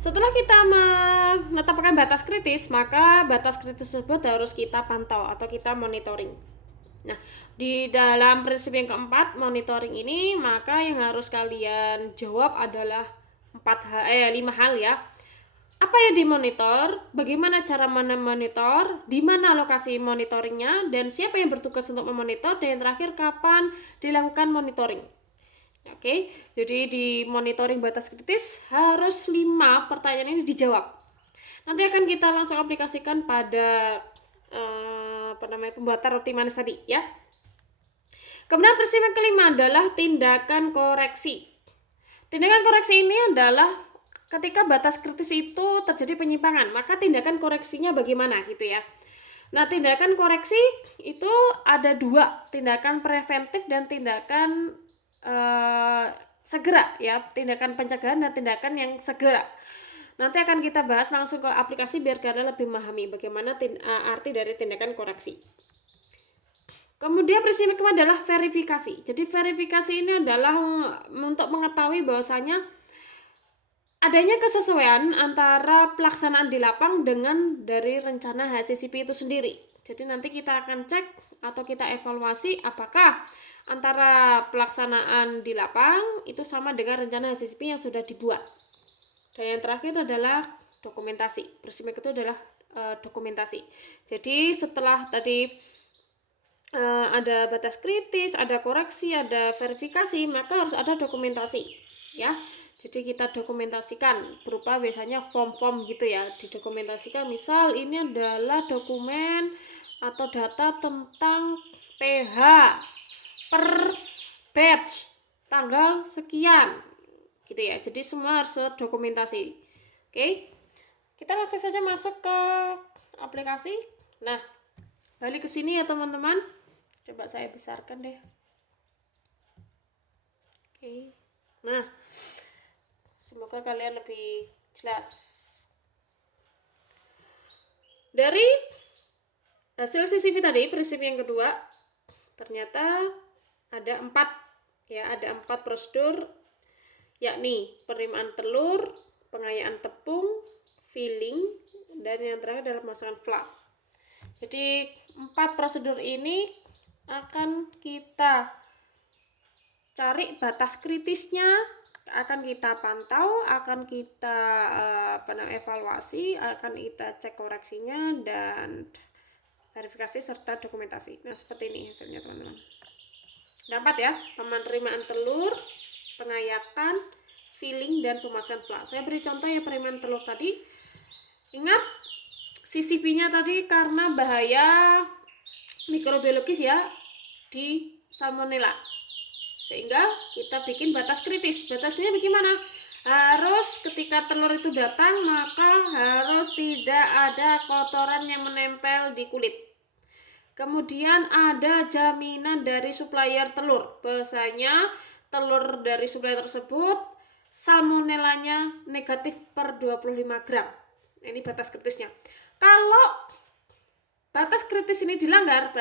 Setelah kita menetapkan batas kritis, maka batas kritis tersebut harus kita pantau atau kita monitoring. Nah, di dalam prinsip yang keempat, monitoring ini, maka yang harus kalian jawab adalah 5 hal ya. Apa yang dimonitor, bagaimana cara memonitor, di mana lokasi monitoringnya, dan siapa yang bertugas untuk memonitor, dan yang terakhir kapan dilakukan monitoring. Oke, jadi di monitoring batas kritis harus 5 pertanyaan ini dijawab. Nanti akan kita langsung aplikasikan pada pembuatan roti manis tadi ya. Kemudian prinsip yang kelima adalah tindakan koreksi. Tindakan koreksi ini adalah ketika batas kritis itu terjadi penyimpangan, maka tindakan koreksinya bagaimana gitu ya. Nah, tindakan koreksi itu ada 2, tindakan preventif dan tindakan segera ya, tindakan pencegahan dan tindakan yang segera. Nanti akan kita bahas langsung ke aplikasi biar kalian lebih memahami bagaimana arti dari tindakan koreksi. Kemudian prinsip kedua adalah verifikasi. Jadi verifikasi ini adalah untuk mengetahui bahwasanya adanya kesesuaian antara pelaksanaan di lapang dengan dari rencana HACCP itu sendiri. Jadi nanti kita akan cek atau kita evaluasi apakah antara pelaksanaan di lapang itu sama dengan rencana HACCP yang sudah dibuat. Dan yang terakhir adalah dokumentasi. Prinsip itu adalah dokumentasi. Jadi setelah tadi ada batas kritis, ada koreksi, ada verifikasi, maka harus ada dokumentasi ya. Jadi kita dokumentasikan berupa biasanya form-form gitu ya, didokumentasikan. Misal ini adalah dokumen atau data tentang pH per batch tanggal sekian gitu ya. Jadi semua harus dokumentasi. Oke, kita langsung saja masuk ke aplikasi. Nah, balik ke sini ya teman-teman. Coba saya besarkan deh. Oke. Nah, semoga kalian lebih jelas. Dari hasil CCP tadi, prinsip yang kedua, ternyata ada 4 prosedur, yakni penerimaan telur, pengayaan tepung, filling, dan yang terakhir adalah pemasangan flap. Jadi 4 prosedur ini akan kita cari batas kritisnya, akan kita pantau, akan kita evaluasi, akan kita cek koreksinya dan verifikasi serta dokumentasi. Nah, seperti ini hasilnya teman-teman. Dapat ya, penerimaan telur, pengayakan, filling, dan pemasangan flap. Saya beri contoh ya penerimaan telur tadi. Ingat CCP-nya tadi karena bahaya mikrobiologis ya di salmonella, sehingga kita bikin batas kritis. Batasnya bagaimana? Harus ketika telur itu datang maka harus tidak ada kotoran yang menempel di kulit. Kemudian ada jaminan dari supplier telur, bahwasanya telur dari supplier tersebut salmonellanya negatif per 25 gram. Ini batas kritisnya. Kalau batas kritis ini dilanggar,